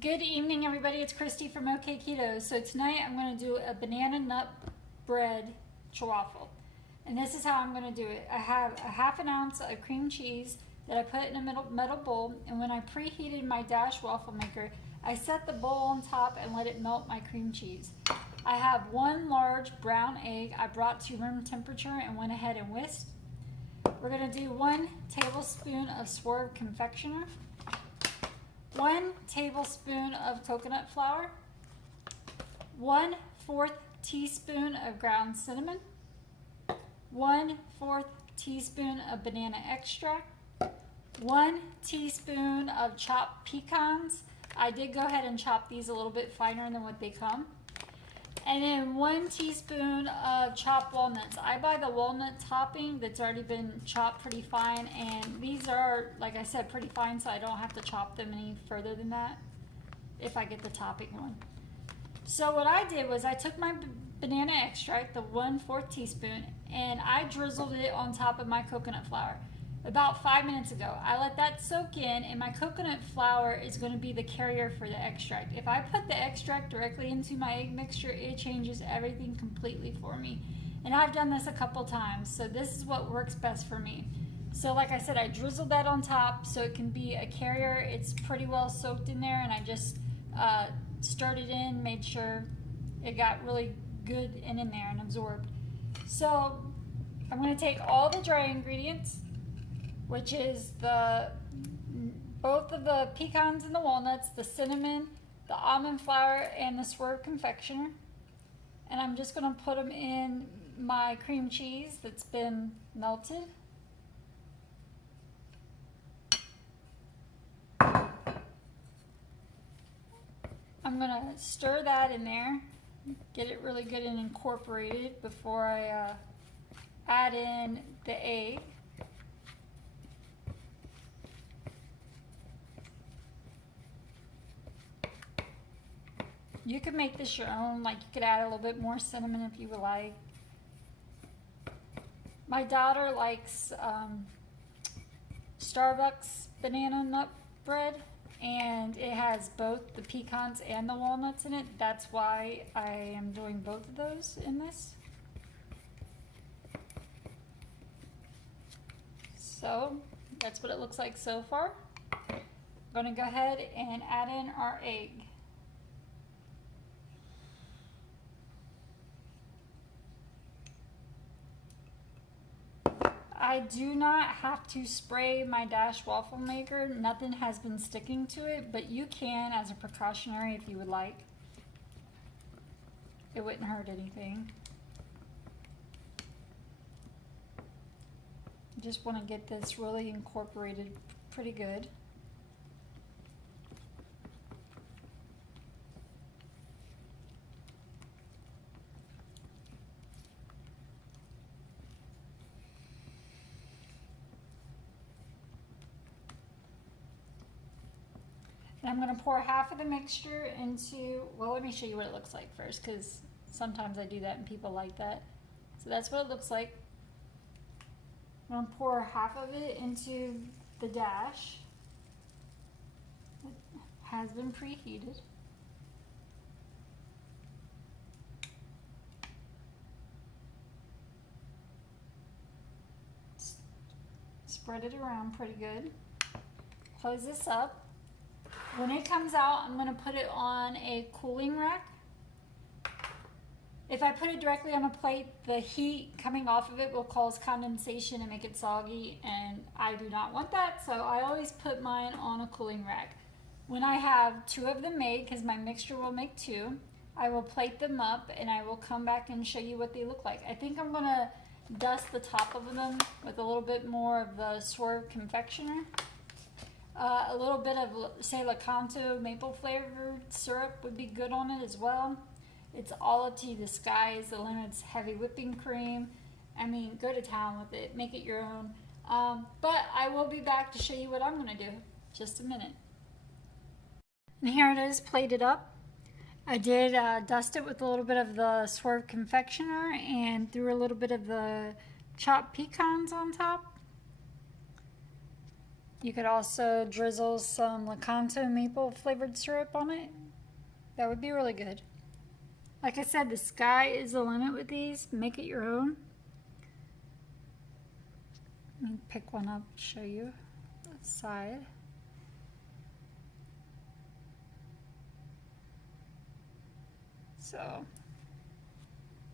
Good evening, everybody. It's Kristy from Okketoh. So tonight I'm going to do a banana nut bread chaffle. And this is how I'm going to do it. I have a half an ounce of cream cheese that I put in a metal bowl. And when I preheated my Dash waffle maker, I set the bowl on top and let it melt my cream cheese. I have one large brown egg I brought to room temperature and went ahead and whisked. We're going to do 1 tablespoon of Swerve confectioner, 1 tablespoon of coconut flour, 1/4 teaspoon of ground cinnamon, 1/4 teaspoon of banana extract, 1 teaspoon of chopped pecans. I did go ahead and chop these a little bit finer than what they come. And then 1 teaspoon of chopped walnuts. I buy the walnut topping that's already been chopped pretty fine, and these are, like I said, pretty fine, so I don't have to chop them any further than that if I get the topping one. So what I did was I took my banana extract, the 1/4 teaspoon, and I drizzled it on top of my coconut flour. About 5 minutes ago, I let that soak in, and my coconut flour is going to be the carrier for the extract. If I put the extract directly into my egg mixture, it changes everything completely for me. And I've done this a couple times, so this is what works best for me. So like I said, I drizzled that on top so it can be a carrier. It's pretty well soaked in there, and I just stirred it in, made sure it got really good and in there and absorbed. So I'm going to take all the dry ingredients, which is both of the pecans and the walnuts, the cinnamon, the almond flour, and the Swerve confectioner. And I'm just going to put them in my cream cheese that's been melted. I'm going to stir that in there, get it really good and incorporated before I add in the egg. You could make this your own, like you could add a little bit more cinnamon if you would like. My daughter likes Starbucks banana nut bread, and it has both the pecans and the walnuts in it. That's why I am doing both of those in this. So that's what it looks like so far. I'm going to go ahead and add in our egg. I do not have to spray my Dash waffle maker. Nothing has been sticking to it, but you can as a precautionary if you would like. It wouldn't hurt anything. Just want to get this really incorporated pretty good. And I'm going to pour half of the mixture into, well, let me show you what it looks like first, because sometimes I do that and people like that. So that's what it looks like. I'm going to pour half of it into the Dash. It has been preheated. Spread it around pretty good. Close this up. When it comes out, I'm going to put it on a cooling rack. If I put it directly on a plate, the heat coming off of it will cause condensation and make it soggy, and I do not want that, so I always put mine on a cooling rack. When I have 2 of them made, because my mixture will make 2, I will plate them up and I will come back and show you what they look like. I think I'm going to dust the top of them with a little bit more of the Swerve confectioner. A little bit of, say, Okketoh maple flavored syrup would be good on it as well. It's all up to you. The sky is the limit. It's heavy whipping cream. I mean, go to town with it. Make it your own. But I will be back to show you what I'm going to do. Just a minute. And here it is, plated up. I did dust it with a little bit of the Swerve confectioner and threw a little bit of the chopped pecans on top. You could also drizzle some Okketoh maple flavored syrup on it. That would be really good. Like I said, the sky is the limit with these. Make it your own. Let me pick one up, show you the side. So,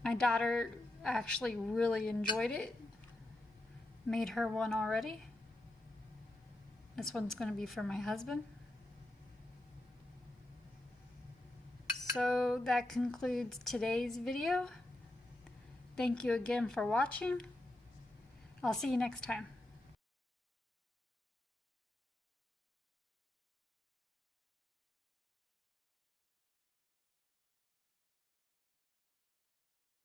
my daughter actually really enjoyed it. Made her one already. This one's going to be for my husband. So that concludes today's video. Thank you again for watching. I'll see you next time.